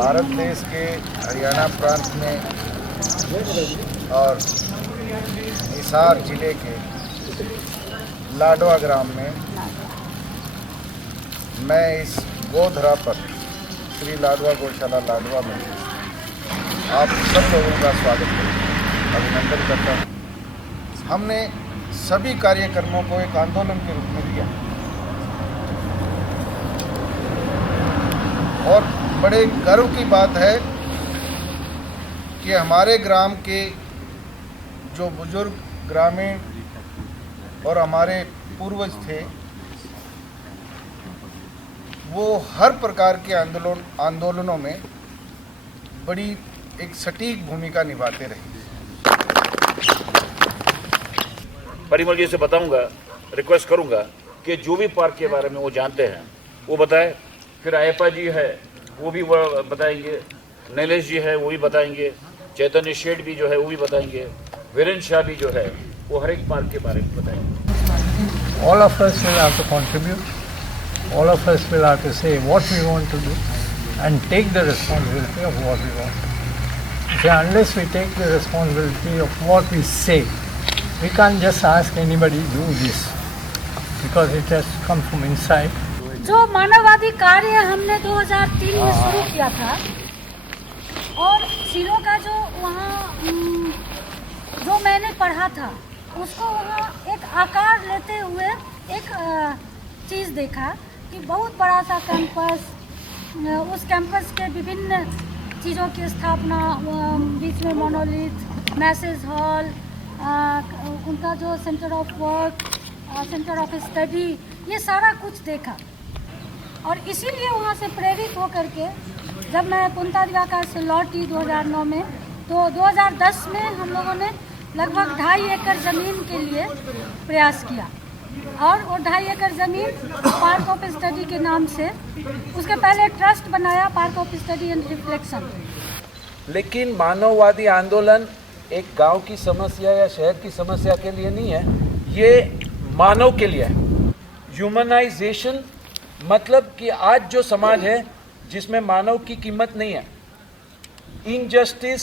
भारत देश के हरियाणा प्रांत में और हिसार जिले के लाडवा ग्राम में मैं इस गोधरा पर श्री लाडवा गौशाला लाडवा में आप सब लोगों का स्वागत करता अभिनंदन करता हूँ। हमने सभी कार्यक्रमों को एक आंदोलन के रूप में लिया और बड़े गर्व की बात है कि हमारे ग्राम के जो बुजुर्ग ग्रामीण और हमारे पूर्वज थे वो हर प्रकार के आंदोलनों में बड़ी एक सटीक भूमिका निभाते रहे। परिमल जी से बताऊंगा, रिक्वेस्ट करूंगा कि जो भी पार्क के बारे में वो जानते हैं वो बताएं। फिर आयप्पा जी है वो भी बताएंगे, नीलेश जी है वो भी बताएंगे, चैतन्य शेठ भी जो है वो भी बताएंगे, वीरेंद्र शाह भी जो है वो हर एक पार्क के बारे में बताएंगे। All of us will have to contribute. All of us will have to say what we want to do and take the responsibility of what we want. So unless we take the responsibility of what we say, we can't just ask anybody to do this because it has come from inside. जो मानववादी कार्य हमने 2003 में शुरू किया था और सिलो का जो वहाँ जो मैंने पढ़ा था उसको वहाँ एक आकार लेते हुए एक चीज़ देखा कि बहुत बड़ा सा कैंपस, उस कैंपस के विभिन्न चीज़ों की स्थापना, बीच में मोनोलिथ, मैसेज हॉल, उनका जो centre of work, centre of study, ये सारा कुछ देखा और इसीलिए वहाँ से प्रेरित होकर के जब मैं पुंता दिवाकर से लौटी 2009 में, तो 2010 में हम लोगों ने लगभग 2.5 एकड़ ज़मीन के लिए प्रयास किया और वो 2.5 एकड़ ज़मीन पार्क ऑफ स्टडी के नाम से, उसके पहले ट्रस्ट बनाया park of study and reflection. लेकिन मानववादी आंदोलन एक गांव की समस्या या शहर की समस्या के लिए नहीं है, ये मानव के लिए है। ह्यूमनाइजेशन मतलब कि आज जो समाज है जिसमें मानव की कीमत नहीं है, injustice,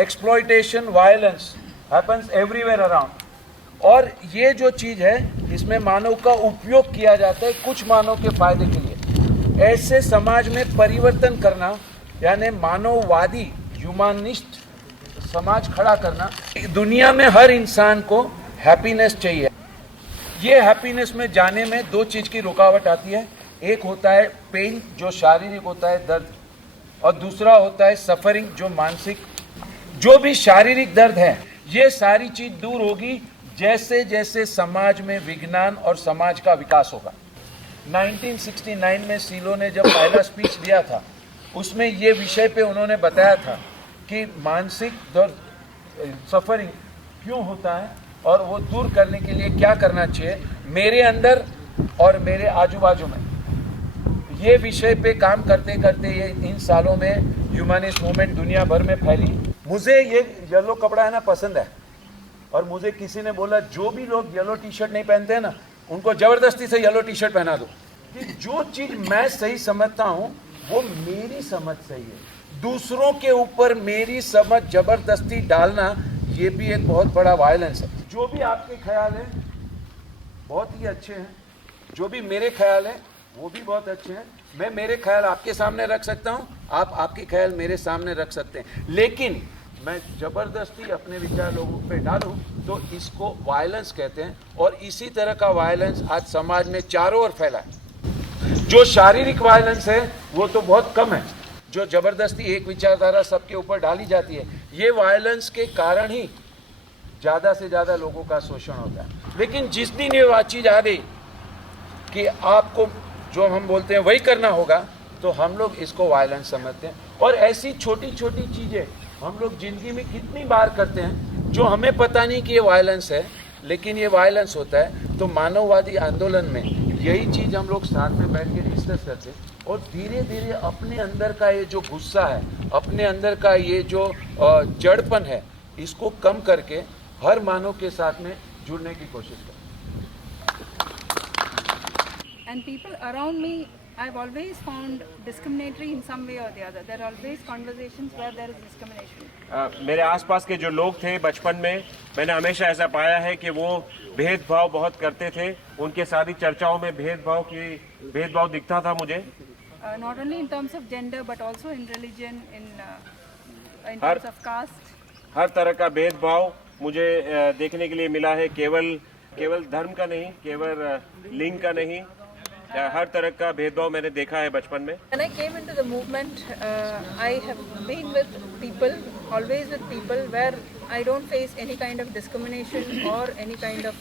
exploitation, violence happens everywhere around, और ये जो चीज़ है इसमें मानव का उपयोग किया जाता है कुछ मानव के फायदे के लिए। ऐसे समाज में परिवर्तन करना यानी मानववादी ह्यूमनिस्ट समाज खड़ा करना। दुनिया में हर इंसान को हैप्पीनेस चाहिए। ये हैप्पीनेस में जाने में 2 चीज़ की रुकावट आती है। एक होता है पेन जो शारीरिक होता है दर्द, और दूसरा होता है सफरिंग जो मानसिक। जो भी शारीरिक दर्द है ये सारी चीज़ दूर होगी जैसे जैसे समाज में विज्ञान और समाज का विकास होगा। 1969 में सिलो ने जब पहला स्पीच दिया था उसमें ये विषय पे उन्होंने बताया था कि मानसिक दर्द, सफरिंग क्यों होता है और वो दूर करने के लिए क्या करना चाहिए मेरे अंदर और मेरे आजू बाजू में। ये विषय पे काम करते करते ये इन सालों में ह्यूमनिस्ट मूवमेंट दुनिया भर में फैली। मुझे ये येलो कपड़ा है ना पसंद है, और मुझे किसी ने बोला जो भी लोग येलो टी शर्ट नहीं पहनते हैं ना उनको ज़बरदस्ती से येलो टी शर्ट पहना दो। कि जो चीज़ मैं सही समझता हूँ वो मेरी समझ सही है, दूसरों के ऊपर मेरी समझ ज़बरदस्ती डालना ये भी एक बहुत बड़ा वायलेंस है। जो भी आपके ख्याल हैं बहुत ही अच्छे हैं, जो भी मेरे ख्याल हैं वो भी बहुत अच्छे हैं। मैं मेरे ख्याल आपके सामने रख सकता हूँ, आप आपके ख्याल मेरे सामने रख सकते हैं, लेकिन मैं ज़बरदस्ती अपने विचार लोगों पे डालूँ तो इसको वायलेंस कहते हैं। और इसी तरह का वायलेंस आज समाज में चारों ओर फैला है। जो शारीरिक वायलेंस है वो तो बहुत कम है, जो ज़बरदस्ती एक विचारधारा सबके ऊपर डाली जाती है, ये वायलेंस के कारण ही ज़्यादा से ज़्यादा लोगों का शोषण होता है। लेकिन जिस दिन ये बात चीज़ आ गई कि आपको जो हम बोलते हैं वही करना होगा तो हम लोग इसको वायलेंस समझते हैं। और ऐसी छोटी छोटी चीज़ें हम लोग ज़िंदगी में कितनी बार करते हैं जो हमें पता नहीं कि ये वायलेंस है, लेकिन ये वायलेंस होता है। तो मानववादी आंदोलन में यही चीज़ हम लोग साथ में बैठ के डिस्कस करते हैं और धीरे धीरे अपने अंदर का ये जो गुस्सा है, अपने अंदर का ये जो जड़पन है, इसको कम करके हर मानव के साथ में जुड़ने की कोशिश करें। And people around me I've always found discriminatory in some way or the other. There are always conversations where there is discrimination. मेरे आसपास के जो लोग थे बचपन में, मैंने हमेशा ऐसा पाया है कि वो भेदभाव बहुत करते थे। उनके सारी चर्चाओं में भेदभाव दिखता था मुझे। Not only in terms of gender but also in religion, in terms of caste. हर तरह का भेदभाव मुझे देखने के लिए मिला है, केवल धर्म का नहीं, केवल लिंग का नहीं, हर तरह का भेदभाव मैंने देखा है बचपन में। When I came into the movement, I have been with people, always with people where I don't face any kind of discrimination or any kind of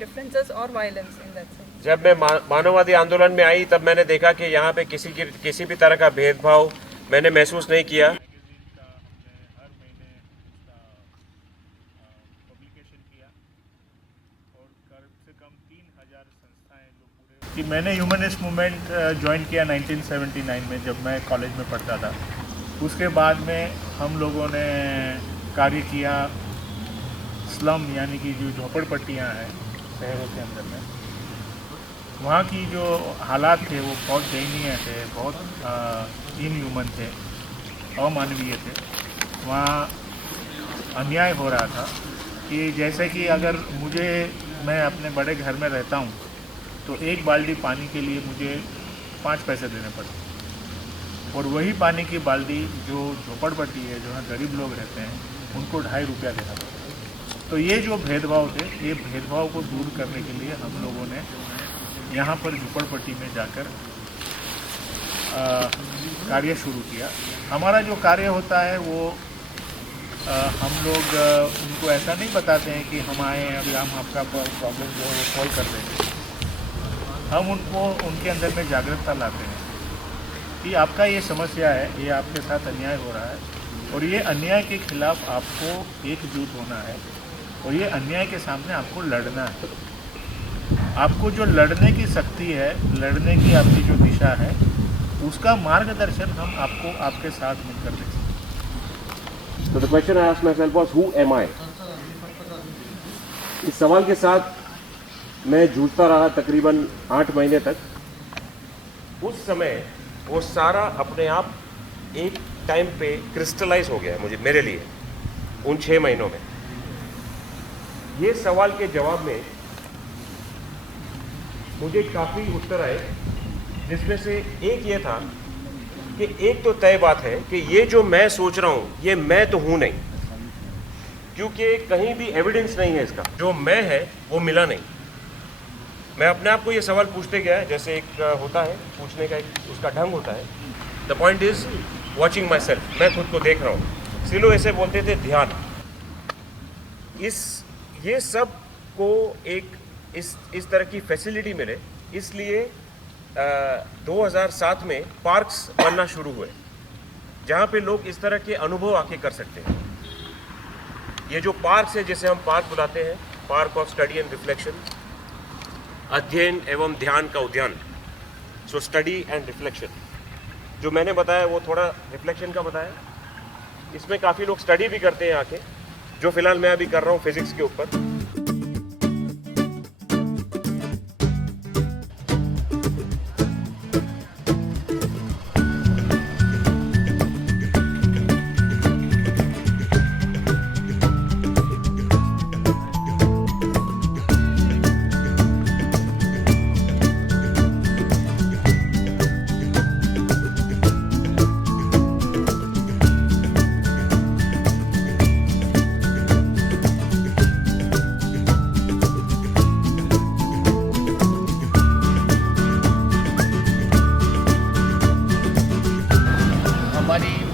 differences or violence in that sense. जब मैं मानववादी आंदोलन में आई तब मैंने देखा कि यहाँ पे किसी भी तरह का भेदभाव मैंने महसूस नहीं किया। कि मैंने ह्यूमनिस्ट मूवमेंट ज्वाइन किया 1979 में, जब मैं कॉलेज में पढ़ता था। उसके बाद में हम लोगों ने कार्य किया स्लम यानी कि जो झोपड़पट्टियाँ हैं शहरों के अंदर में, वहाँ की जो हालात थे वो बहुत दयनीय थे, बहुत इनह्यूमन थे, अमानवीय थे। वहाँ अन्याय हो रहा था कि जैसे कि अगर मैं अपने बड़े घर में रहता हूँ तो एक बाल्टी पानी के लिए मुझे 5 पैसे देने पड़ते, और वही पानी की बाल्टी जो झोपड़पट्टी है, जो यहाँ गरीब लोग रहते हैं, उनको 2.5 रुपया देना पड़ता। तो ये जो भेदभाव थे, ये भेदभाव को दूर करने के लिए हम लोगों ने यहाँ पर झोपड़पट्टी में जाकर कार्य शुरू किया। हमारा जो कार्य होता है वो हम लोग उनको ऐसा नहीं बताते हैं कि हम आए हैं अभी हम आपका प्रॉब्लम जो है वो सॉल्व कर देंगे। हम उनके अंदर में जागरूकता लाते हैं कि आपका ये समस्या है, ये आपके साथ अन्याय हो रहा है, और ये अन्याय के खिलाफ आपको एकजुट होना है, और ये अन्याय के सामने आपको लड़ना है। आपको जो लड़ने की शक्ति है, लड़ने की आपकी जो दिशा है, उसका मार्गदर्शन हम आपको आपके साथ मिलकर दें। So the question I asked myself was, who am I? इस सवाल के साथ मैं जूझता रहा तकरीबन 8 महीने तक। उस समय वो सारा अपने आप एक टाइम पे क्रिस्टलाइज हो गया मेरे लिए उन 6 महीनों में। ये सवाल के जवाब में मुझे काफ़ी उत्तर आए, जिसमें से एक ये था कि एक तो तय बात है कि ये जो मैं सोच रहा हूँ ये मैं तो हूँ नहीं, क्योंकि कहीं भी एविडेंस नहीं है इसका। जो मैं है वो मिला नहीं। मैं अपने आप को ये सवाल पूछते गया, जैसे एक होता है पूछने का, एक उसका ढंग होता है। The point is watching my self, मैं खुद को देख रहा हूँ। सिलो ऐसे बोलते थे ध्यान। ये सब को इस तरह की फैसिलिटी मिले, इसलिए 2007 में पार्क्स बनना शुरू हुए, जहाँ पे लोग इस तरह के अनुभव आके कर सकते हैं। ये जो पार्क्स है, जिसे हम पार्क बुलाते हैं, park of study and reflection, अध्ययन एवं ध्यान का उद्यान। सो स्टडी एंड रिफ्लेक्शन जो मैंने बताया वो थोड़ा रिफ्लेक्शन का बताया। इसमें काफ़ी लोग स्टडी भी करते हैं आके, जो फिलहाल मैं अभी कर रहा हूँ फिजिक्स के ऊपर।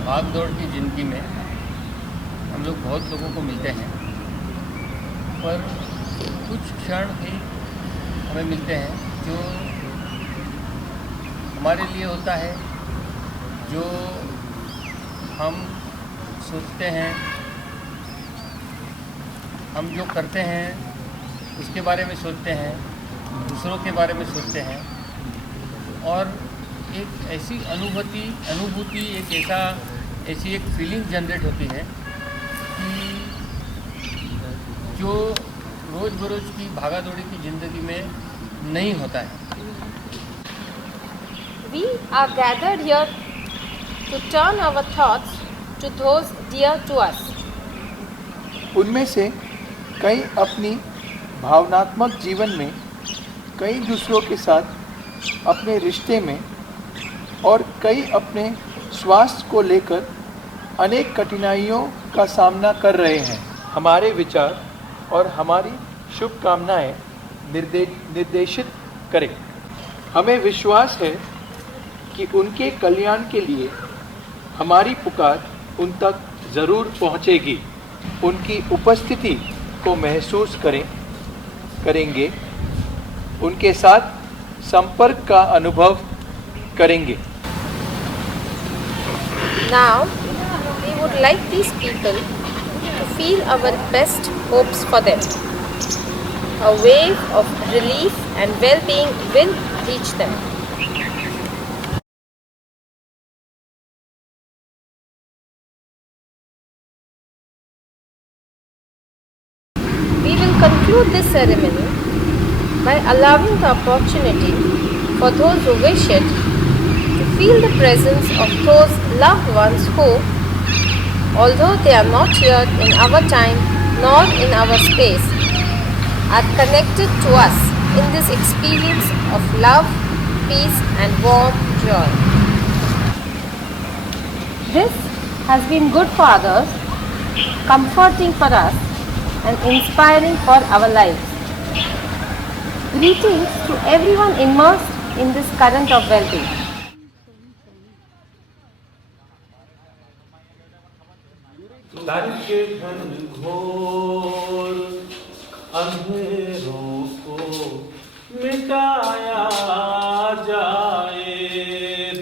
भाग दौड़ की ज़िंदगी में हम लोग बहुत लोगों को मिलते हैं, पर कुछ क्षण भी हमें मिलते हैं जो हमारे लिए होता है, जो हम सोचते हैं, हम जो करते हैं उसके बारे में सोचते हैं, दूसरों के बारे में सोचते हैं, और एक ऐसी अनुभूति ऐसी एक फीलिंग जनरेट होती है कि जो रोज़ बरोज़ की भागा दौड़ी की ज़िंदगी में नहीं होता है। we are gathered here to turn our thoughts to those dear to us. उनमें से कई अपनी भावनात्मक जीवन में, कई दूसरों के साथ अपने रिश्ते में और कई अपने स्वास्थ्य को लेकर अनेक कठिनाइयों का सामना कर रहे हैं। हमारे विचार और हमारी शुभकामनाएं निर्देशित करें। हमें विश्वास है कि उनके कल्याण के लिए हमारी पुकार उन तक ज़रूर पहुंचेगी। उनकी उपस्थिति को महसूस करेंगे, उनके साथ संपर्क का अनुभव करेंगे। Now, we would like these people to feel our best hopes for them. A wave of relief and well-being will reach them. We will conclude this ceremony by allowing the opportunity for those who wish it to feel the presence of those loved ones who, although they are not here in our time nor in our space, are connected to us in this experience of love, peace and warm joy. This has been good for others, comforting for us and inspiring for our lives. Greetings to everyone immersed in this current of well-being. के घनघोर अंधेरों को मिटाया जाए,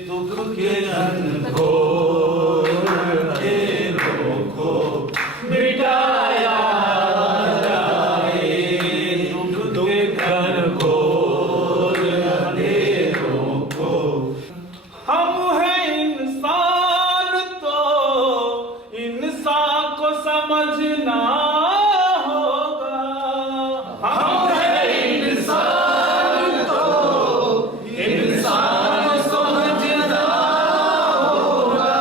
दुख के घनघोर अंधेरों को मिटाया जाए, दुख के घनघोर अंधेरों को। हम हैं इंसान तो इंसान को समझना होगा। हम हैं इंसान तो इंसान को समझना होगा।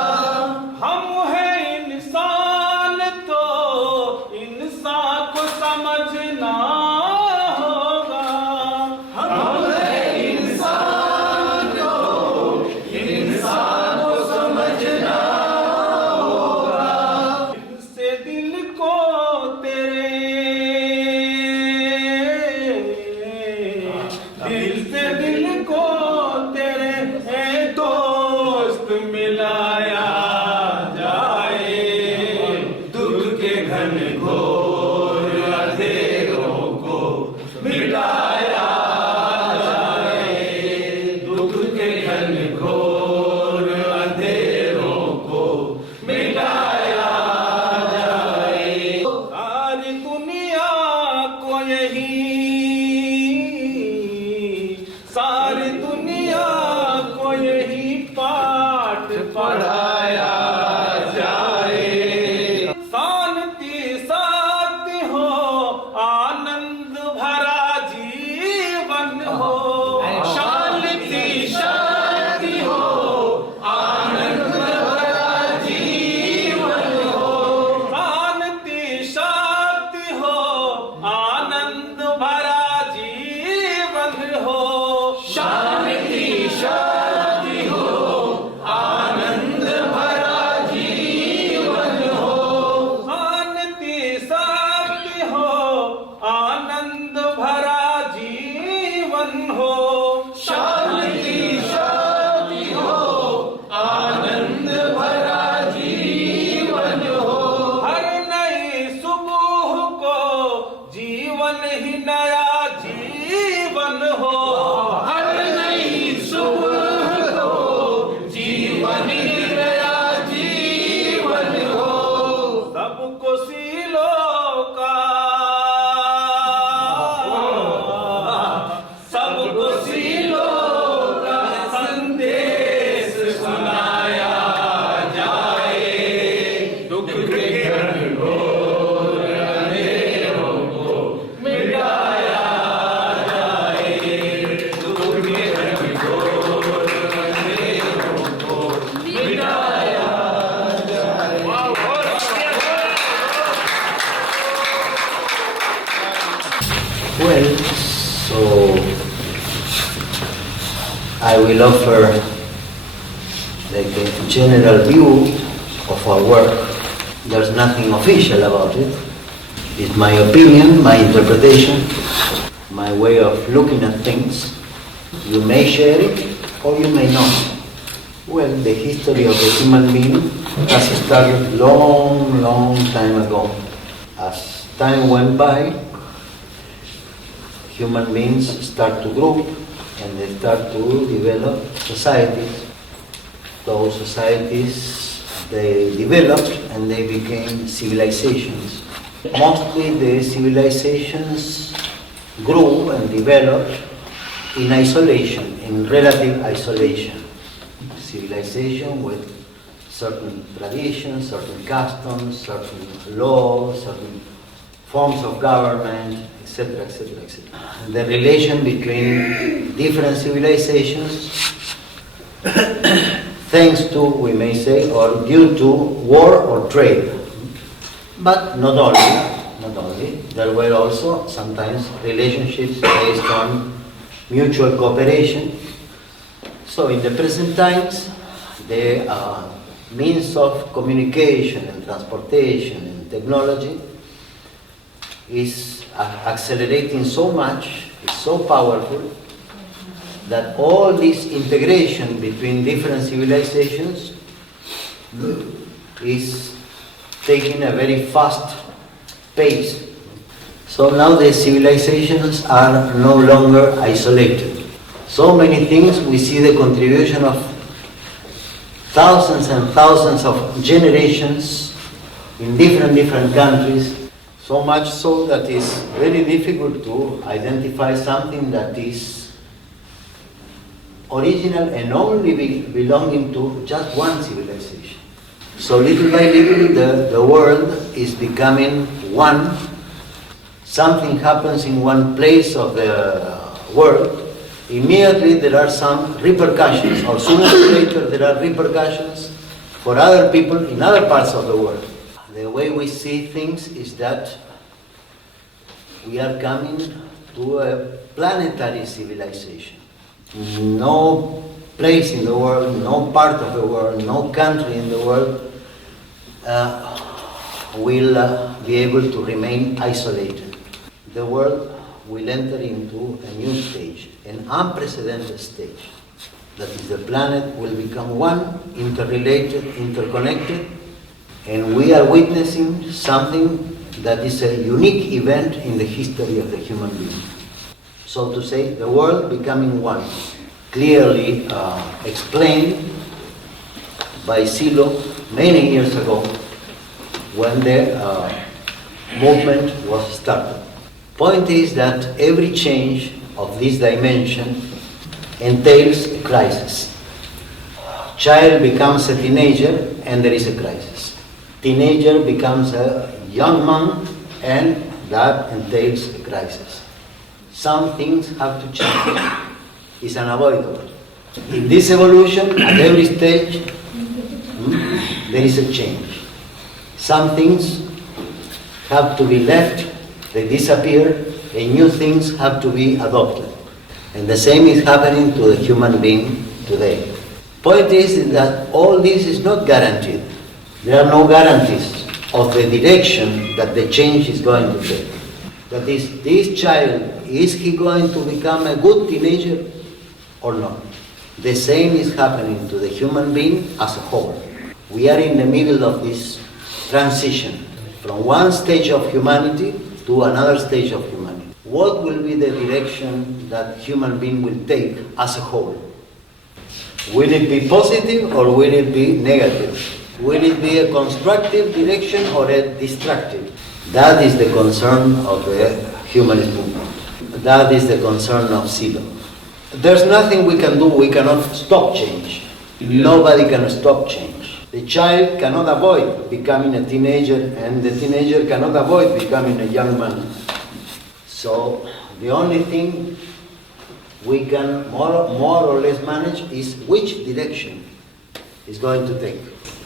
हम हैं इंसान तो इंसान को समझना होगा। हम हैं इंसान तो इंसान को समझना होगा। से दिल को तेरे, दिल से दिल को तेरे दोस्त मिलाया जाए, दुख के घनघोर अंधेरों को मिटाया जाए, दुख के घनघोर अंधेरों को मिटाया जाए। सारी दुनिया को यही, सारी दुनिया को यही पाठ पढ़ाया जाए। शांति साथ हो, आनंद भरा जीवन हो। शांति शांति हो, आनंद भरा जीवन हो। शांति शांति हो, आनंद भरा जीवन हो। शांति शांति हो, आनंद भरा जीवन हो। शांति शांति हो, आनंद भरा जीवन हो। शांति शांति हो, आनंद भरा जीवन हो। हर नई सुबह को जीवन ही नया जीवन हो। हर नई I will offer like a general view of our work. There's nothing official about it. It's my opinion, my interpretation, my way of looking at things. You may share it or you may not. Well, the history of the human being has started long time ago. As time went by, human beings start to group and they start to develop societies. Those societies, they developed and they became civilizations. Mostly the civilizations grew and developed in isolation, in relative isolation. Civilization with certain traditions, certain customs, certain laws, certain forms of government, etc., etc., etc. The relation between different civilizations, thanks to, we may say, or due to war or trade. But not only. There were also sometimes relationships based on mutual cooperation. So in the present times, the means of communication and transportation and technology is accelerating so much, is so powerful, that all this integration between different civilizations is taking a very fast pace. So now the civilizations are no longer isolated. So many things, we see the contribution of thousands and thousands of generations in different countries, so much so that it's very difficult to identify something that is original and only belonging to just one civilization. So little by little the world is becoming one. Something happens in one place of the world, immediately there are some repercussions, or sooner or later there are repercussions for other people in other parts of the world. The way we see things is that we are coming to a planetary civilization. No place in the world, no part of the world, no country in the world will be able to remain isolated. The world will enter into a new stage, an unprecedented stage. That is, the planet will become one, interrelated, interconnected, and we are witnessing something that is a unique event in the history of the human being. So to say, the world becoming one, clearly explained by Silo many years ago when the movement was started. Point is that every change of this dimension entails a crisis. Child becomes a teenager and there is a crisis. Teenager becomes a young man and that entails a crisis. Some things have to change. It's unavoidable. In this evolution, at every stage, there is a change. Some things have to be left, they disappear, and new things have to be adopted. And the same is happening to the human being today. Point is that all this is not guaranteed. There are no guarantees of the direction that the change is going to take. That is, this child, is he going to become a good teenager or not? The same is happening to the human being as a whole. We are in the middle of this transition from one stage of humanity to another stage of humanity. What will be the direction that human being will take as a whole? Will it be positive or will it be negative? Will it be a constructive direction or a destructive? That is the concern of the humanist movement. That is the concern of Silo. There's nothing we can do. We cannot stop change. Nobody can stop change. The child cannot avoid becoming a teenager, and the teenager cannot avoid becoming a young man. So the only thing we can more or less manage is which direction is going to take.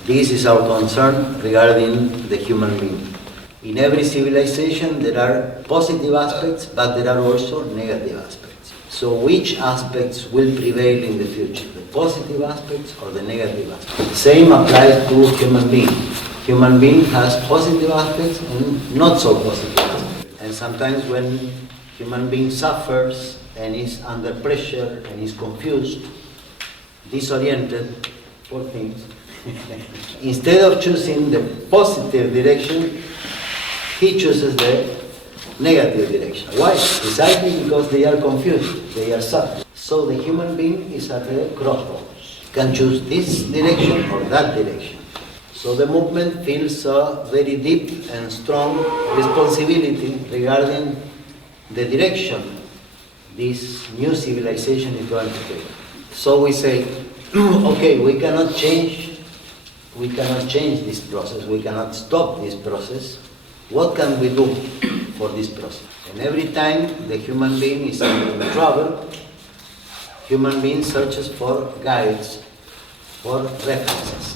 This is our concern regarding the human being. In every civilization there are positive aspects, but there are also negative aspects. So which aspects will prevail in the future? The positive aspects or the negative aspects? Same applies to human being. Human being has positive aspects and not so positive aspects. And sometimes when human being suffers and is under pressure and is confused, disoriented, poor things, instead of choosing the positive direction, he chooses the negative direction. Why? Precisely because they are confused, they are suffering. So the human being is at a crossroads. Can choose this direction or that direction. So the movement feels a very deep and strong responsibility regarding the direction this new civilization is going to take. So we say, okay, we cannot change this process, we cannot stop this process. What can we do for this process? And every time the human being is in trouble, human being searches for guides, for references.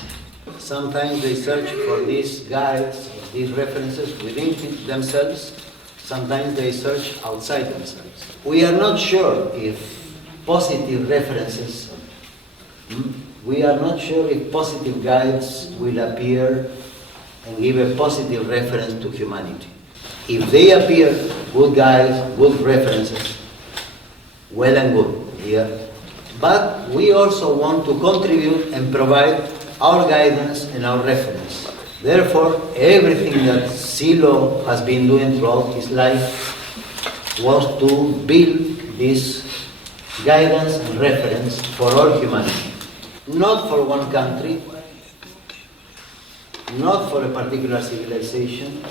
Sometimes they search for these guides, these references within themselves. Sometimes they search outside themselves. We are not sure if positive references, we are not sure if positive guides will appear and give a positive reference to humanity. If they appear, good guides, good references, well and good here. But we also want to contribute and provide our guidance and our reference. Therefore, everything that Silo has been doing throughout his life was to build this guidance and reference for all humanity. Not for one country, not for a particular civilization,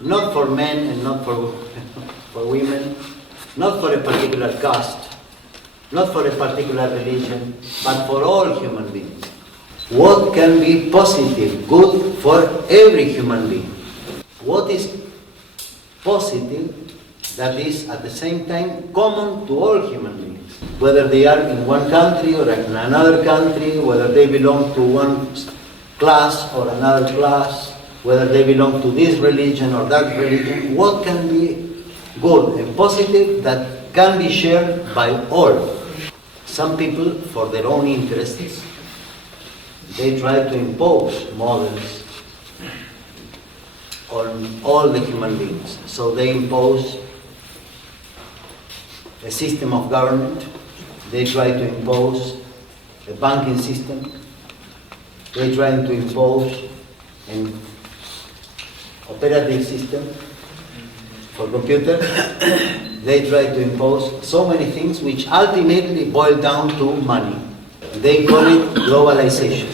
not for men and not for women, not for a particular caste, not for a particular religion, but for all human beings. What can be positive, good for every human being? What is positive that is at the same time common to all human beings? Whether they are in one country or in another country, whether they belong to one class or another class, whether they belong to this religion or that religion, what can be good and positive that can be shared by all? Some people, for their own interests, they try to impose models on all the human beings. So they impose a system of government, they try to impose a banking system, they try to impose an operating system for computer, they try to impose so many things which ultimately boil down to money. They call it globalization.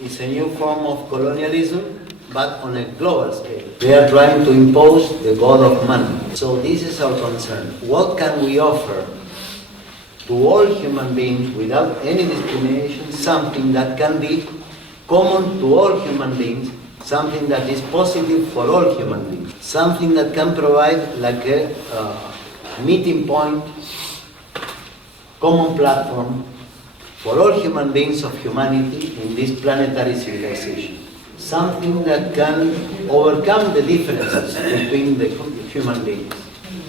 It's a new form of colonialism, but on a global scale. They are trying to impose the god of money. So this is our concern. What can we offer to all human beings without any discrimination, something that can be common to all human beings, something that is positive for all human beings, something that can provide like a meeting point, common platform for all human beings of humanity in this planetary civilization. Something that can overcome the differences between the human beings.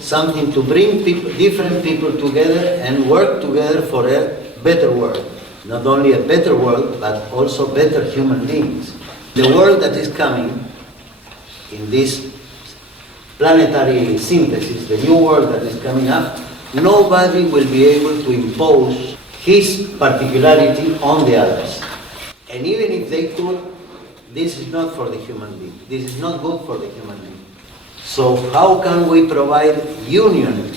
Something to bring different people together and work together for a better world. Not only a better world, but also better human beings. The world that is coming in this planetary synthesis, the new world that is coming up, nobody will be able to impose his particularity on the others. And even if they could, this is not for the human being. This is not good for the human being. So how can we provide union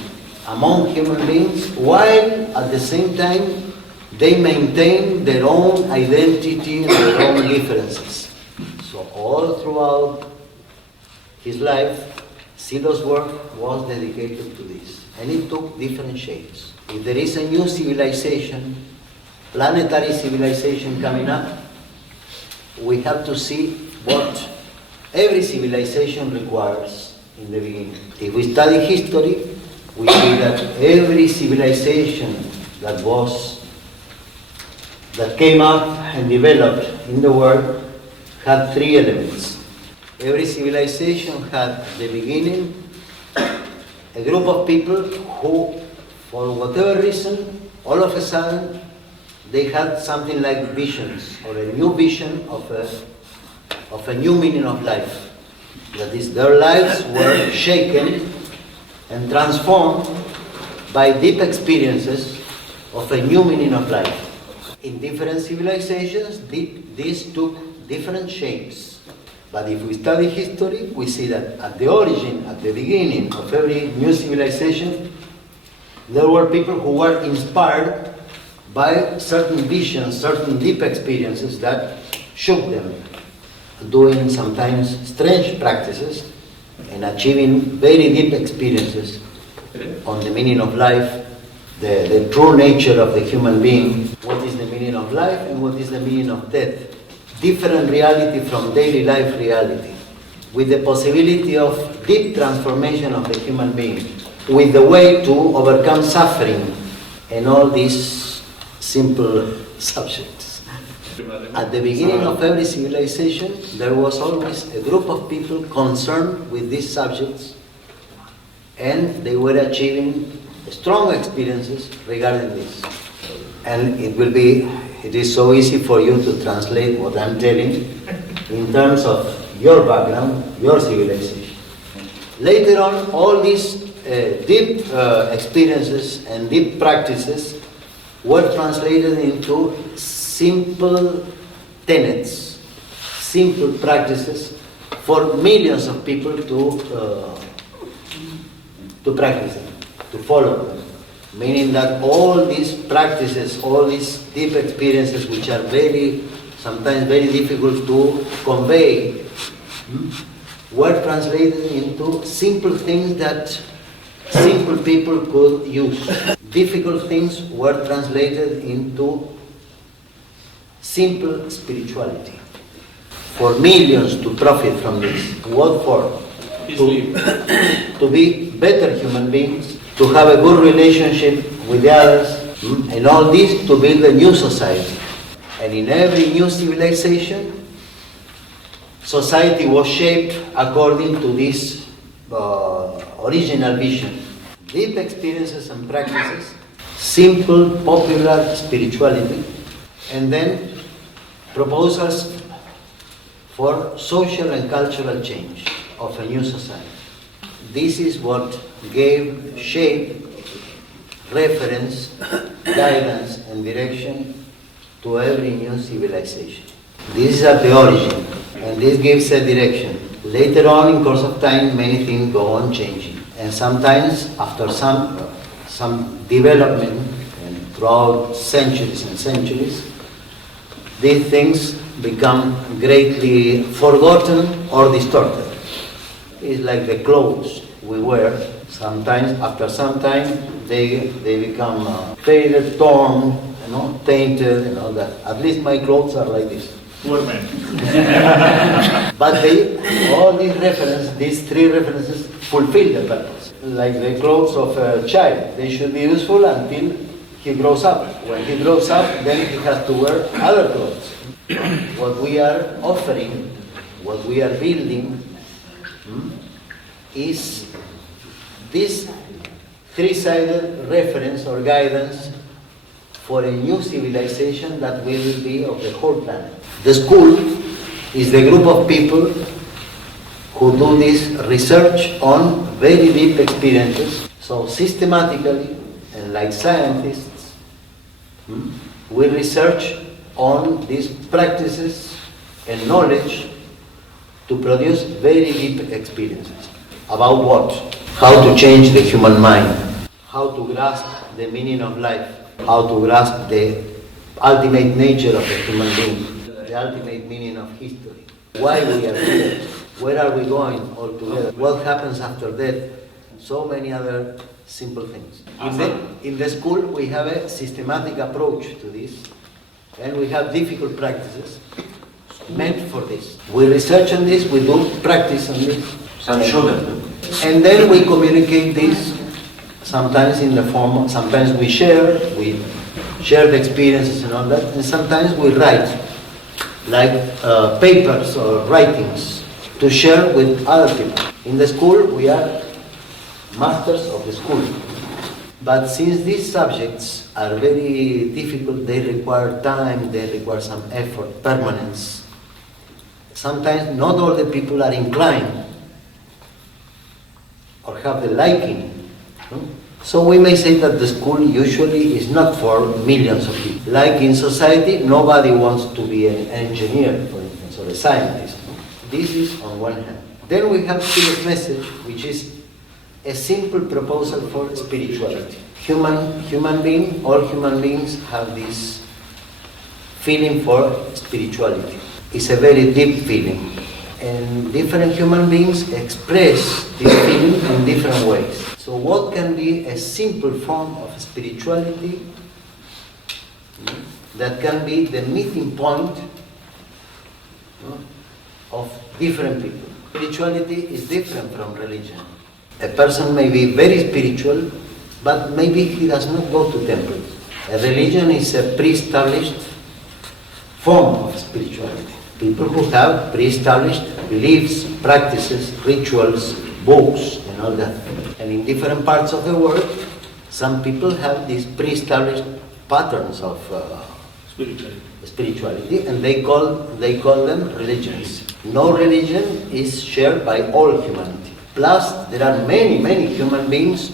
among human beings while at the same time they maintain their own identity and their own differences? So all throughout his life, Silo's work was dedicated to this. And it took different shapes. If there is a new civilization, planetary civilization coming up, we have to see what every civilization requires in the beginning. If we study history, we see that every civilization that came up and developed in the world had three elements. Every civilization had the beginning, a group of people who, for whatever reason, all of a sudden, they had something like visions, or a new vision of a new meaning of life. That is, their lives were shaken and transformed by deep experiences of a new meaning of life. In different civilizations, this took different shapes. But if we study history, we see that at the origin, at the beginning of every new civilization, there were people who were inspired by certain visions, certain deep experiences that shook them, doing sometimes strange practices and achieving very deep experiences on the meaning of life, the true nature of the human being, what is the meaning of life and what is the meaning of death. Different reality from daily life reality, with the possibility of deep transformation of the human being, with the way to overcome suffering and all these simple subjects. At the beginning of every civilization, there was always a group of people concerned with these subjects, and they were achieving strong experiences regarding this. And it is so easy for you to translate what I'm telling in terms of your background, your civilization. Later on, all these deep experiences and deep practices were translated into simple tenets, simple practices for millions of people to practice them, to follow them. Meaning that all these practices, all these deep experiences, which are sometimes very difficult to convey, were translated into simple things that simple people could use. Difficult things were translated into simple spirituality. For millions to profit from this. What for? To be better human beings, to have a good relationship with the others, and all this to build a new society. And in every new civilization, society was shaped according to this original vision. Deep experiences and practices, simple, popular spirituality, and then proposals for social and cultural change of a new society. This is what gave shape, reference, guidance, and direction to every new civilization. This is at the origin, and this gives a direction. Later on, in course of time, many things go on changing. And sometimes, after some development, and throughout centuries and centuries, these things become greatly forgotten or distorted. It's like the clothes we wear. Sometimes, after some time, they become faded, torn, tainted, and all that. At least my clothes are like this. Poor man. But all these three references fulfill the purpose. Like the clothes of a child, they should be useful until he grows up. When he grows up, then he has to wear other clothes. What we are offering, what we are building, is this three-sided reference or guidance for a new civilization that will be of the whole planet. The school is the group of people who do this research on very deep experiences. So systematically, and like scientists, we research on these practices and knowledge to produce very deep experiences. About what? How to change the human mind, how to grasp the meaning of life, how to grasp the ultimate nature of the human being, the ultimate meaning of history, why we are here, where are we going all together, what happens after death, so many other simple things. In the school we have a systematic approach to this, and we have difficult practices meant for this. We research on this, we do practice on this. Some sugar. And then we communicate this, sometimes in the form, sometimes we share the experiences and all that, and sometimes we write, like papers or writings, to share with other people. In the school we are masters of the school. But since these subjects are very difficult, they require time, they require some effort, permanence. Sometimes not all the people are inclined or have the liking. No? So we may say that the school usually is not for millions of people. Like in society, nobody wants to be an engineer, for instance, or a scientist. This is on one hand. Then we have Silo's message, which is a simple proposal for spirituality. All human beings have this feeling for spirituality. It's a very deep feeling. And different human beings express this feeling in different ways. So what can be a simple form of spirituality that can be the meeting point of different people? Spirituality is different from religion. A person may be very spiritual, but maybe he does not go to temple. A religion is a pre-established form of spirituality. People who have pre-established beliefs, practices, rituals, books, and all that. And in different parts of the world, some people have these pre-established patterns of spirituality, and they call them religions. No religion is shared by all humanity. Plus, there are many human beings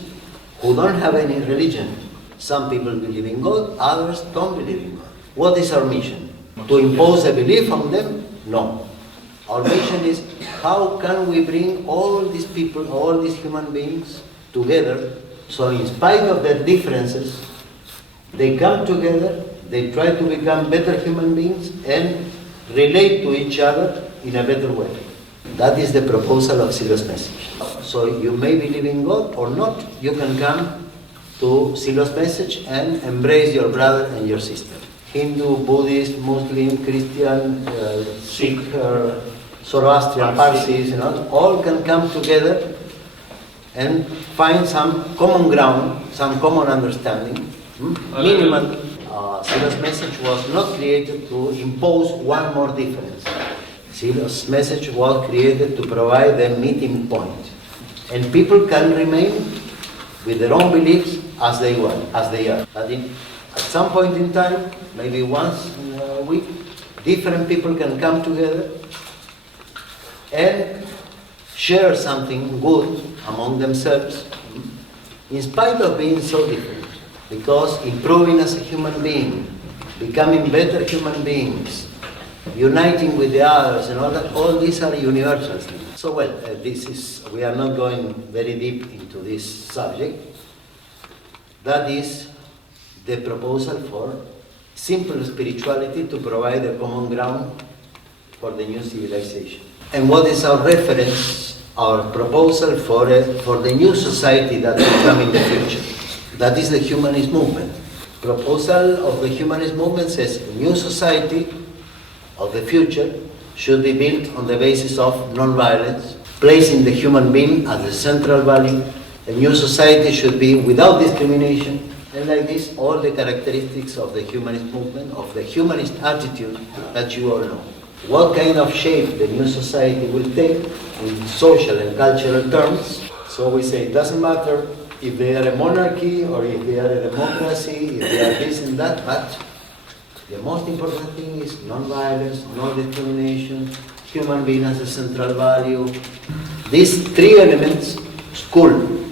who don't have any religion. Some people believe in God, others don't believe in God. What is our mission? To impose a belief on them? No. Our mission is how can we bring all these people, all these human beings together, so in spite of their differences, they come together, they try to become better human beings and relate to each other in a better way. That is the proposal of Silo's message. So you may believe in God or not, you can come to Silo's message and embrace your brother and your sister. Hindu, Buddhist, Muslim, Christian, Sikh, Zoroastrian, Parsis, all can come together and find some common ground, some common understanding. Minimal. Silo's message was not created to impose one more difference. Silo's message was created to provide a meeting point. And people can remain with their own beliefs as they are. But at some point in time, maybe once in a week, different people can come together and share something good among themselves, in spite of being so different. Because improving as a human being, becoming better human beings, uniting with the others and all that, all these are universal things. So we are not going very deep into this subject. That is the proposal for simple spirituality to provide a common ground for the new civilization. And what is our reference, our proposal for the new society that will come in the future? That is the humanist movement. Proposal of the humanist movement says a new society of the future should be built on the basis of non-violence, placing the human being as the central value. A new society should be without discrimination, and like this, all the characteristics of the humanist movement, of the humanist attitude that you all know. What kind of shape the new society will take in social and cultural terms. So we say it doesn't matter if they are a monarchy or if they are a democracy, if they are this and that, but the most important thing is non-violence, no discrimination, human being as a central value. These three elements, school,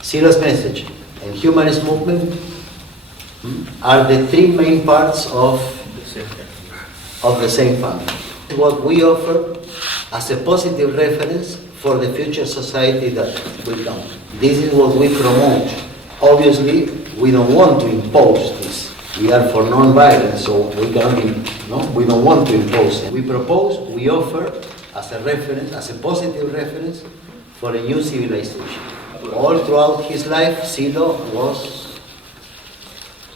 Silo's message, and humanist movement, are the three main parts of the same family. What we offer as a positive reference for the future society that will come. This is what we promote. Obviously, we don't want to impose this. We are for non-violence, so we don't want to impose it. We propose, we offer as a reference, as a positive reference for a new civilization. All throughout his life, Silo was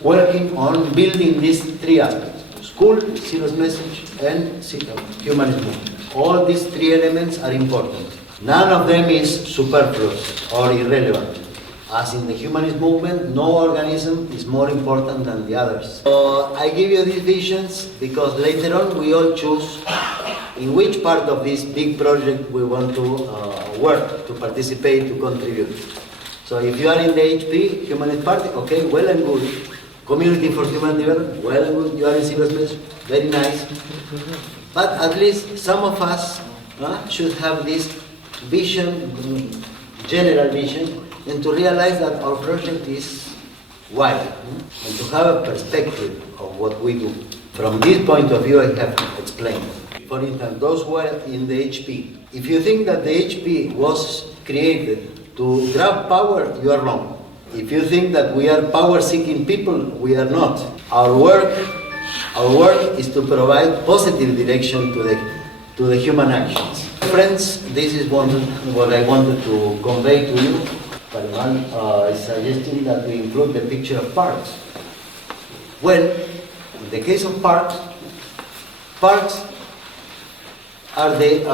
working on building these three aspects. School, Silo's message, and humanist movement. All these three elements are important. None of them is superfluous or irrelevant. As in the humanist movement, no organism is more important than the others. So I give you these visions because later on we all choose in which part of this big project we want to work, to participate, to contribute. So if you are in the HP, Humanist Party, okay, well and good. Community for Human Development, well and good. You are in Silos Message, very nice. But at least some of us should have this vision, general vision, and to realize that our project is wide, and to have a perspective of what we do. From this point of view, I have explained. For instance, those who are in the HP, if you think that the HP was created to grab power, you are wrong. If you think that we are power-seeking people, we are not. Our work is to provide positive direction to the human actions. Friends, this is what I wanted to convey to you. Parimal is suggesting that we include the picture of parks. Well, in the case of parks are the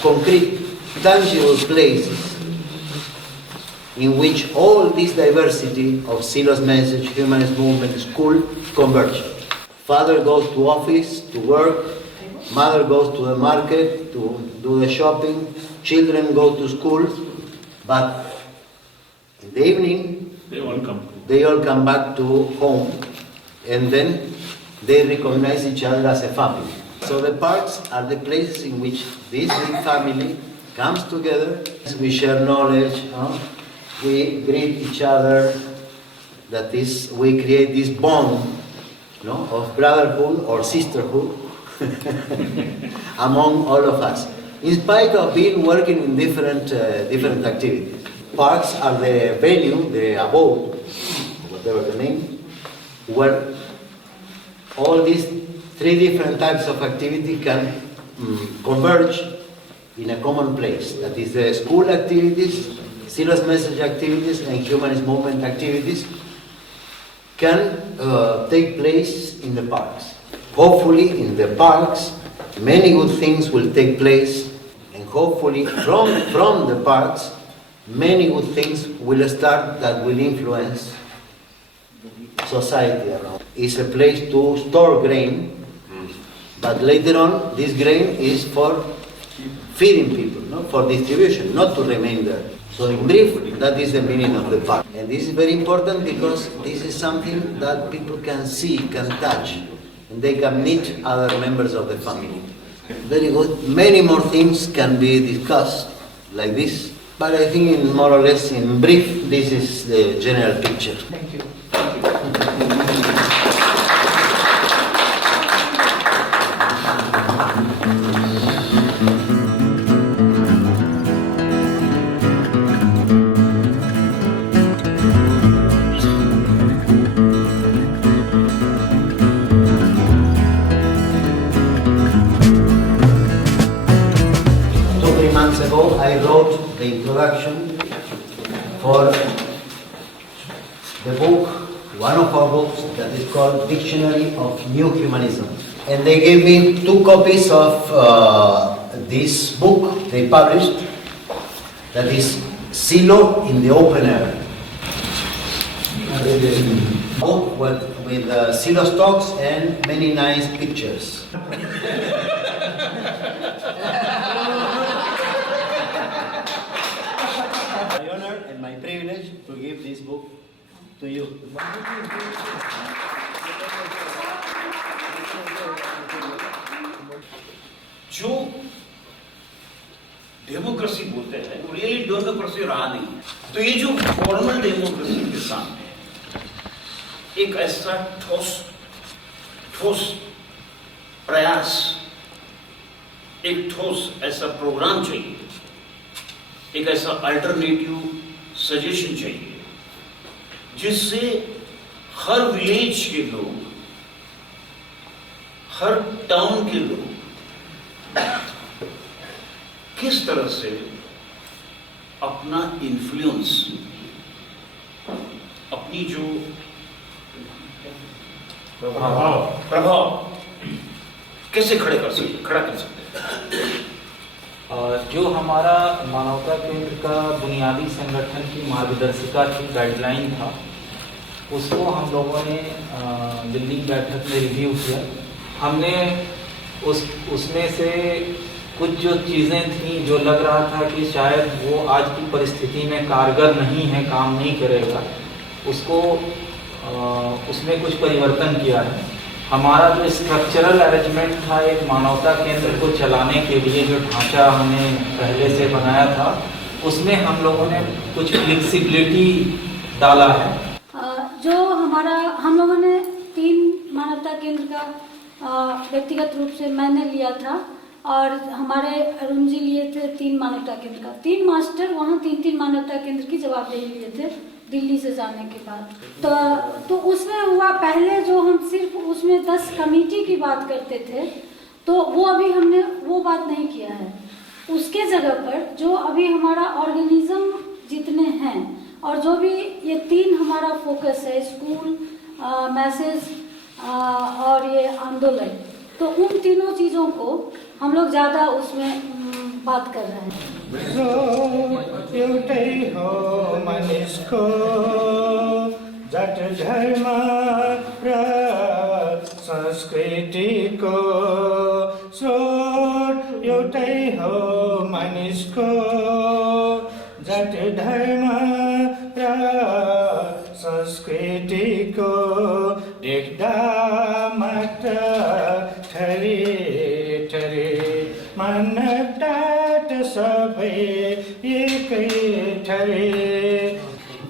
concrete, tangible places in which all this diversity of Silos Message, Humanist Movement, school converge. Father goes to office, to work, mother goes to the market to do the shopping, children go to school, but in the evening they all come back to home, and then they recognize each other as a family. So the parks are the places in which this big family comes together. We share knowledge, we greet each other, that is, we create this bond of brotherhood or sisterhood among all of us, in spite of being working in different activities. Parks are the venue, the abode, whatever the name, where all these three different types of activity can converge in a common place. That is the school activities, Silos Message activities, and Humanist Movement activities can take place in the parks. Hopefully in the parks many good things will take place, and hopefully from the parks many good things will start that will influence society around. It's a place to store grain, but later on this grain is for feeding people, for distribution, not to remain there. So in brief, that is the meaning of the park. And this is very important because this is something that people can see, can touch, and they can meet other members of the family. Very good. Many more things can be discussed like this, but I think in more or less in brief, this is the general picture. Thank you. I wrote the introduction for the book, one of our books that is called Dictionary of New Humanism. And they gave me 2 copies of this book they published, that is Silo in the Open Air. A book with Silo stocks and many nice pictures. My honor and my privilege to give this book to you. जो democracy बोलते हैं वो really democracy रहा नहीं है। तो ये जो फॉर्मल डेमोक्रेसी के सामने एक ऐसा ठोस प्रयास, एक ठोस ऐसा प्रोग्राम चाहिए, एक ऐसा अल्टरनेटिव सजेशन चाहिए जिससे हर विलेज के लोग, हर टाउन के लोग किस तरह से अपना इन्फ्लुएंस, अपनी जो प्रभाव कैसे खड़ा कर सकते हैं। जो हमारा मानवता केंद्र का बुनियादी संगठन की मार्गदर्शिका थी, गाइडलाइन था, उसको हम लोगों ने दिल्ली बैठक में रिव्यू किया। हमने उसमें से कुछ जो चीज़ें थी जो लग रहा था कि शायद वो आज की परिस्थिति में कारगर नहीं है, काम नहीं करेगा, उसको उसमें कुछ परिवर्तन किया है। हमारा जो स्ट्रक्चरल अरेंजमेंट था, एक मानवता केंद्र को चलाने के लिए जो ढांचा हमने पहले से बनाया था, उसमें हम लोगों ने कुछ फ्लेक्सिबिलिटी डाला है। जो हम लोगों ने 3 मानवता केंद्र का व्यक्तिगत रूप से मैंने लिया था और हमारे अरुण जी लिए थे 3 मानवता केंद्र का। 3 मास्टर वहाँ 3-3 मानवता केंद्र की जवाबदेही लिए थे दिल्ली से जाने के बाद। तो उसमें हुआ, पहले जो हम सिर्फ उसमें 10 कमेटी की बात करते थे, तो वो अभी हमने वो बात नहीं किया है। उसके जगह पर जो अभी हमारा ऑर्गेनिज्म जितने हैं और जो भी ये 3 हमारा फोकस है, स्कूल, मैसेज और ये आंदोलन, तो उन तीनों चीज़ों को हम लोग ज़्यादा उसमें बात कर रहे हैं। एउटै हो मानिसको जात धर्म र संस्कृतिको स्रोत, एउटै हो मानिसको जात धर्म र संस्कृतिको देख्दा मात्र थरी थरी मानवता त सबै एकै थरी।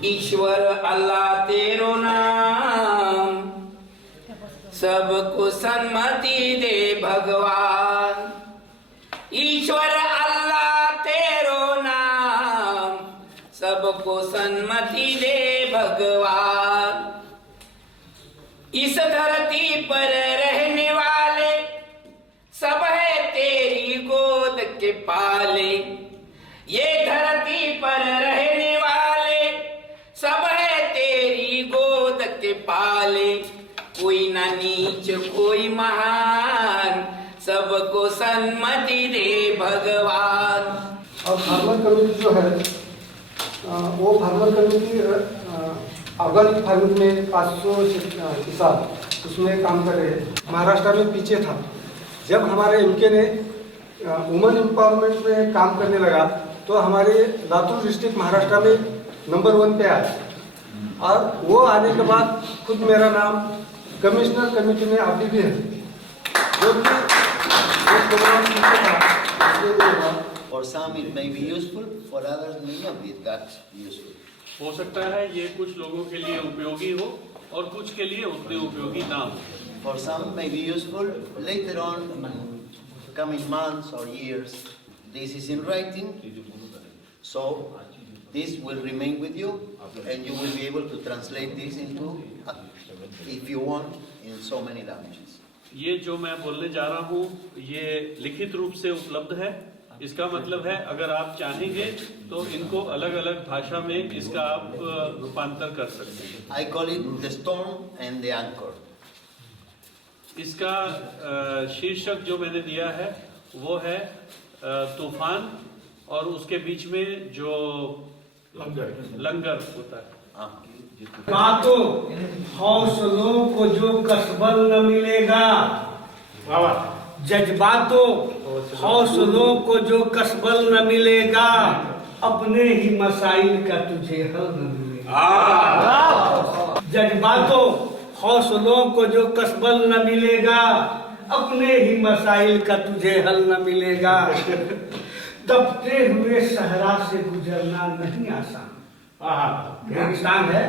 ईश्वर अल्लाह तेरो नाम, सबको सन्मति दे भगवान। ईश्वर अल्लाह तेरो नाम, सबको सन्मति दे भगवान। इस धरती पर रहने वाले सब है तेरी गोद के पाले। ये धरती पर रहने वाले सब है तेरी गोद के पाले। कोई ना नीच कोई महान, सबको सन्मति दे भगवान। और फार्मर कम्युनिटी जो है वो फार्मर कम्युनिटी ऑर्गेनिक फार्मिंग में 500 किसान उसमें काम कर रहे हैं। महाराष्ट्र में पीछे था, जब हमारे एमके ने वुमेन एम्पावरमेंट में काम करने लगा तो हमारे लातूर डिस्ट्रिक्ट महाराष्ट्र में नंबर 1 पे आया। और वो आने के बाद खुद मेरा नाम कमिश्नर कमेटी में अभी भी है, जो कि प्रोग्राम था। For some it may be useful, for others may not be that useful. हो सकता है ये कुछ लोगों के लिए उपयोगी हो और कुछ के लिए उतने उपयोगी ना हो। For some may be useful later on, coming months or years. This is in writing, so this will remain with you, and you will be able to translate this into, if you want, in so many languages. ये जो मैं बोलने जा रहा हूँ ये लिखित रूप से उपलब्ध है। इसका मतलब है अगर आप चाहेंगे तो इनको अलग अलग भाषा में इसका आप रूपांतर कर सकते हैं। I call it the storm and the anchor. इसका शीर्षक जो मैंने दिया है वो है तूफान और उसके बीच में जो लंगर होता है। बातों हौसलों को जो कसबल न मिलेगा, जज्बातों हौसलों को जो कसबल न मिलेगा, अपने ही मसाइल का तुझे हल न मिलेगा। जज्बातों हौसलों को जो कसबल न मिलेगा, अपने ही मसाइल का तुझे हल न मिलेगा। तपते हुए सहरा से गुजरना नहीं आसान। रेगिस्तान है,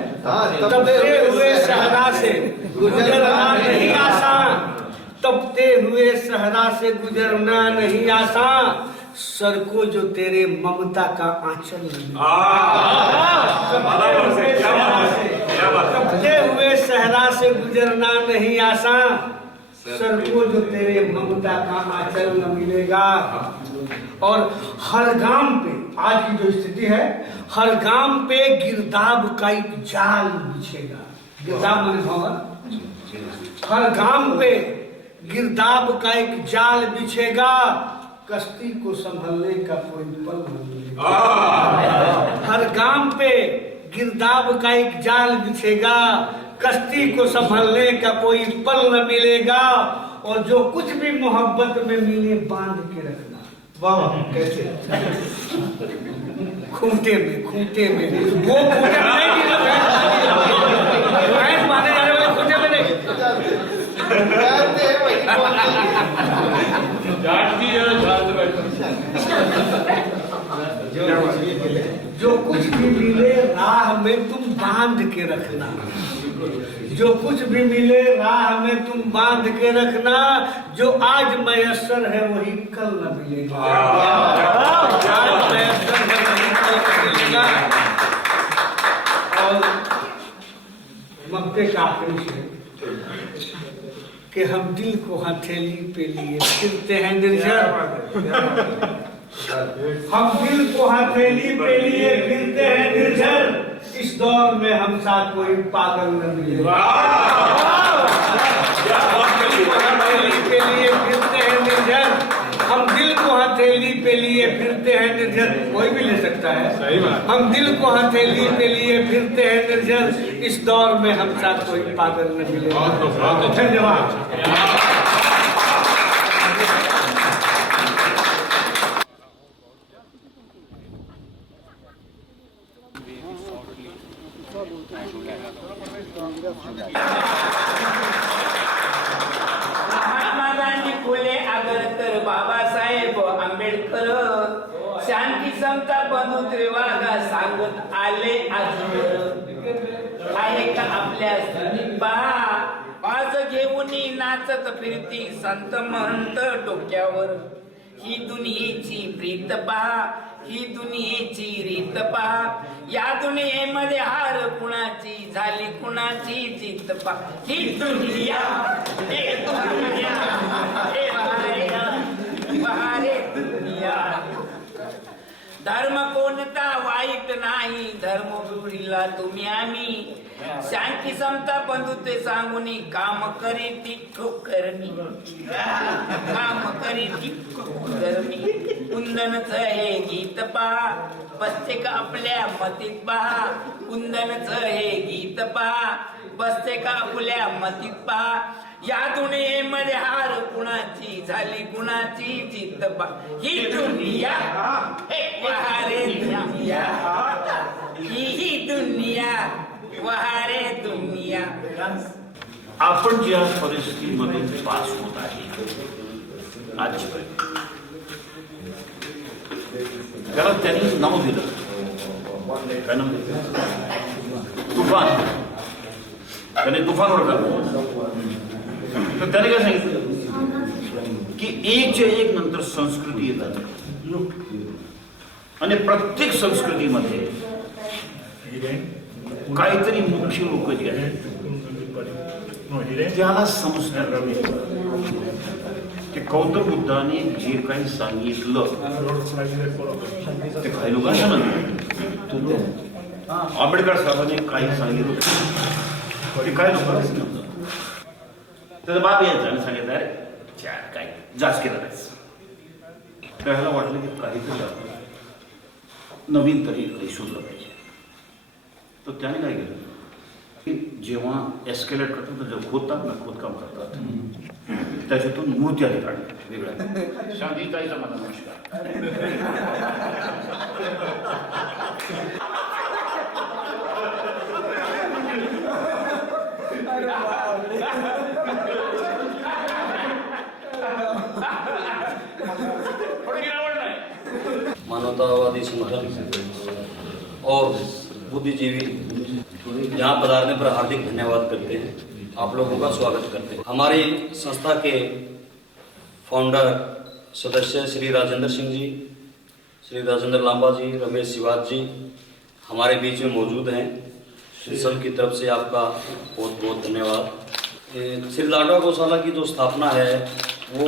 तपते हुए सहरा से गुजरना नहीं आसान। तपते हुए सहरा से गुजरना नहीं आसान, सर को जो तेरे ममता का आंचल नहीं। तपते हुए सहरा से गुजरना नहीं आसान, सर को जो तेरे ममता का आंचल न मिलेगा। और हर गांव पे आज की जो स्थिति है, हर गांव पे गिरदाब का एक जाल बिछेगा। गिरदाब मैंने होगा, हर गांव पे गिरदाब का एक जाल बिछेगा, कश्ती को संभलने का कोई पल न मिलेगा। हर गांव पे गिरदाब का एक जाल बिछेगा, कश्ती को संभलने का कोई पल न मिलेगा। और जो कुछ भी मोहब्बत में मिले बांध के रखना, वाह वाह, कैसे खूंटे में वो खूंटे में नहीं, भैंस मारने जाने वाले खूंटे में नहीं। जो कुछ भी मिले राह में तुम बांध के रखना, जो कुछ भी मिले राह में तुम बांध के रखना, जो आज मयस्सर है वही कल न मिलेगा। आज मयस्सर है वही कल न मिलेगा। और मक्के का आखिरी शेर कि हम दिल को हथेली पे लिए फिरते हैं निर्जर, हम दिल को हथेली पे लिए फिरते हैं निर्जर, इस दौर में हम साथ कोई पागल न मिले। हथेली पे लिए फिरते हैं निर्जर, हम दिल को हथेली पे लिए फिरते हैं निर्जर, कोई भी ले सकता है। सही बात। हम दिल को हथेली पे लिए फिरते हैं निर्जर, इस दौर में हम साथ कोई पागल न मिले। धन्यवाद। महात्मा गांधी, फुले, आगरकर, बाबासाहेब आंबेडकर, शांती समता बंधुत्व वागा सांगत आले आजवर, आहे का आपल्या स्थितीत पहा, बाज घेऊन नाचत फिरती संत महंत डोक्यावर, ही दुनियेची प्रीत पहा, ही दुनियेची रीत पहा, या दुनियेमध्ये हार कुणाची झाली कुणाची जीत पहा, ही दुनिया हे दुनिया हे बहारे दुनिया, धर्म कोणता वाईट नाही, धर्म बुडीला तुम्ही आम्ही, शांती समता बंधुत्व सांगून काम करीती ठोकरणी, काम करीती ठोकरणी, कुंदनच हे गीत पहा, बसते का आपल्या मतीत पहा, कुंदनच हे गीत पहा, बसते का आपल्या मतीत पहा, या दुनियेमध्ये हार कुणाची झाली कुणाची जीत पहा, ही दुनिया हे वहारे दुनिया, ही दुनिया वहारे दुनिया. आपण ज्या परिस्थितीमधून पास होत आहे आजपर्यंत, त्याला त्यांनी नाव दिलं, काय नाव दिलं? तुफान. त्याने तुफान ओळखलं. तर त्याने काय सांगितलं की एकच्या एक नंतर संस्कृती येतात आणि प्रत्येक संस्कृतीमध्ये काहीतरी मुख्य लोक जे आहेत त्याला समजण्यात ते गौतम बुद्धाने जे काही सांगितलं ते काही लोकांना समजलं. आंबेडकर साहेबांनी काही सांगितलं ते काही लोकांना समजलं. त्याचा बाप यायचा आणि सांगितलं अरे काय जास्त केलं नाहीस. त्याला वाटलं की काहीतरी नवीन तरी काही शोधलं पाहिजे. तर त्याने काय केलं की जेव्हा एस्केलेट करतात तर खोदतात ना, खोदकाम करतात, त्याच्यातून मूर्ती आधी काढल्या वेगळ्या. शांतीताईचा मला नमस्कार. मानवतावादी संगठन और बुद्धिजीवी यहाँ पधारने पर हार्दिक धन्यवाद करते हैं, आप लोगों का स्वागत करते हैं. हमारी संस्था के फाउंडर सदस्य श्री राजेंद्र सिंह जी, श्री राजेंद्र लांबा जी, रमेश शिवाज जी हमारे बीच में मौजूद हैं. सब की तरफ से आपका बहुत बहुत धन्यवाद. श्री लाडवा गौशाला की जो स्थापना है वो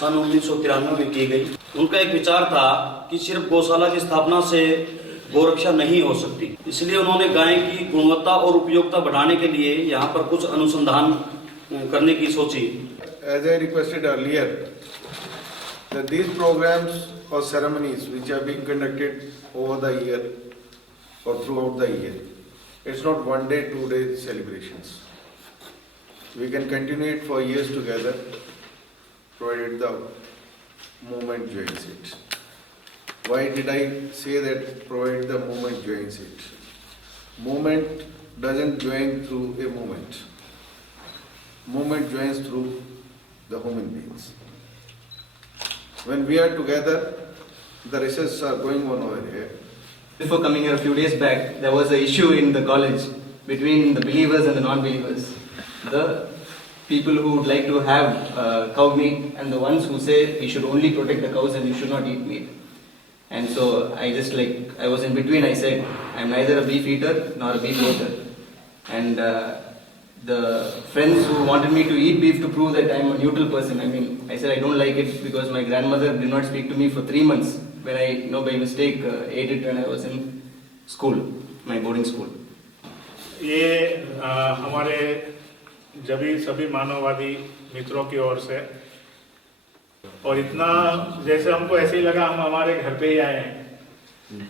सन 1993 में की गई. उनका एक विचार था कि सिर्फ गौशाला की स्थापना से गौरक्षा नहीं हो सकती, इसलिए उन्होंने गाय की गुणवत्ता और उपयोगिता बढ़ाने के लिए यहाँ पर कुछ अनुसंधान करने की सोची. As I requested earlier, that these programs or ceremonies which are being conducted over the year or throughout the year, it's not one day, 2 day celebrations. We can continue it for years together, provided the movement joins it. Why did I say that provided the movement joins it? Movement doesn't join through a movement. Movement joins through the human beings. When we are together, the research are going on over here. Before coming here a few days back, there was an issue in the college between the believers and the non-believers. The people who would like to have cow meat and the ones who say we should only protect the cows and you should not eat meat. And so I was in between. I said, I'm neither a beef eater nor a beef voter. And the friends who wanted me to eat beef to prove that I'm a neutral person, I said I don't like it because my grandmother did not speak to me for 3 months when I, by mistake, ate it when I was in school, my boarding school. ये हमारे सभी मानववादी मित्रों की ओर से, और इतना जैसे हमको ऐसे ही लगा हम हमारे घर पे ही आए हैं।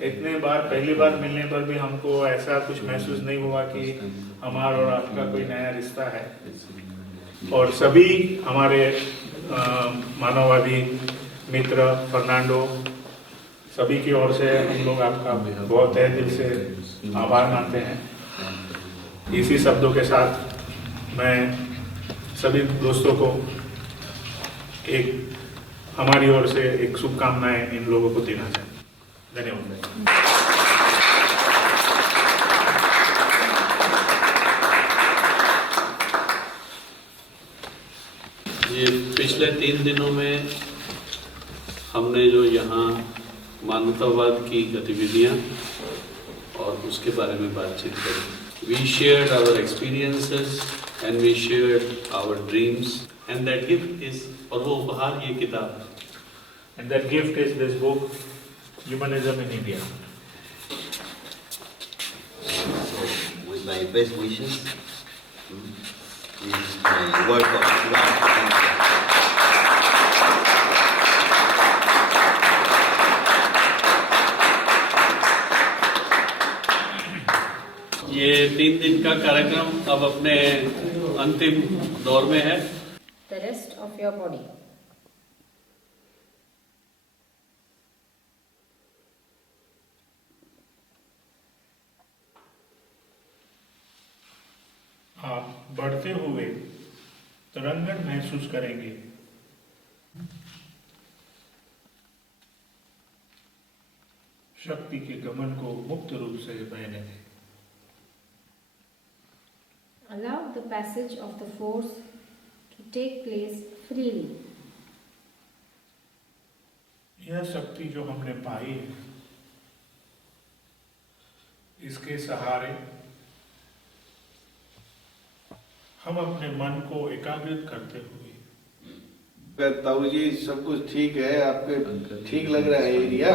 इतने बार पहली बार मिलने पर भी हमको ऐसा कुछ महसूस नहीं हुआ कि हमारा और आपका कोई नया रिश्ता है। और सभी हमारे मानववादी मित्र फर्नांडो सभी की ओर से हम लोग आपका बहुत तहे दिल से आभार मानते हैं। इसी शब्दों के साथ मैं सभी दोस्तों को हमारी ओर से एक शुभकामनाएं इन लोगों को देना चाहते हैं। धन्यवाद। ये पिछले 3 दिनों में हमने जो यहाँ मानवतावाद की गतिविधियाँ और उसके बारे में बातचीत करी। We shared our experiences and we shared our dreams and that gift is, और वो उपहार ये किताब, and that gift is this book, Humanism in India. With my best wishes, this is my work of love. ये 3 दिन का कार्यक्रम अब अपने अंतिम दौर में है। The rest of your body. आप बढ़ते हुए तरंगन महसूस करेंगे। शक्ति के गमन को मुक्त रूप से बहने दें। Allow the passage of the force to take place freely. यह शक्ति जो हमने पाई है, इसके सहारे हम अपने मन को एकाग्रित करते हुए। ताऊ जी सब कुछ ठीक है, आपके ठीक लग रहा है एरिया?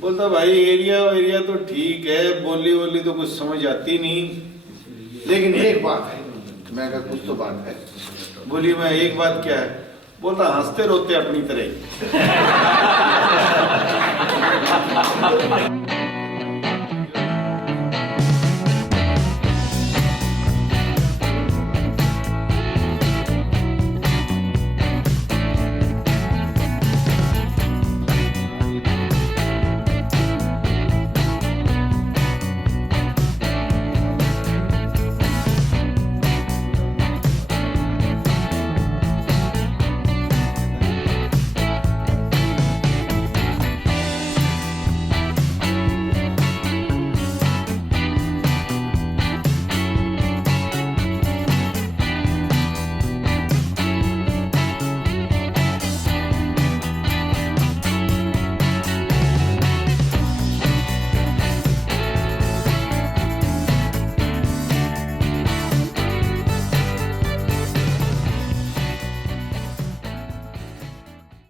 बोलता भाई एरिया तो ठीक है, बोली तो कुछ समझ आती नहीं, लेकिन एक बात है। मैं कहा कुछ तो बात है। बोली मैं एक बात क्या है? बोलता हंसते रोते अपनी तरह।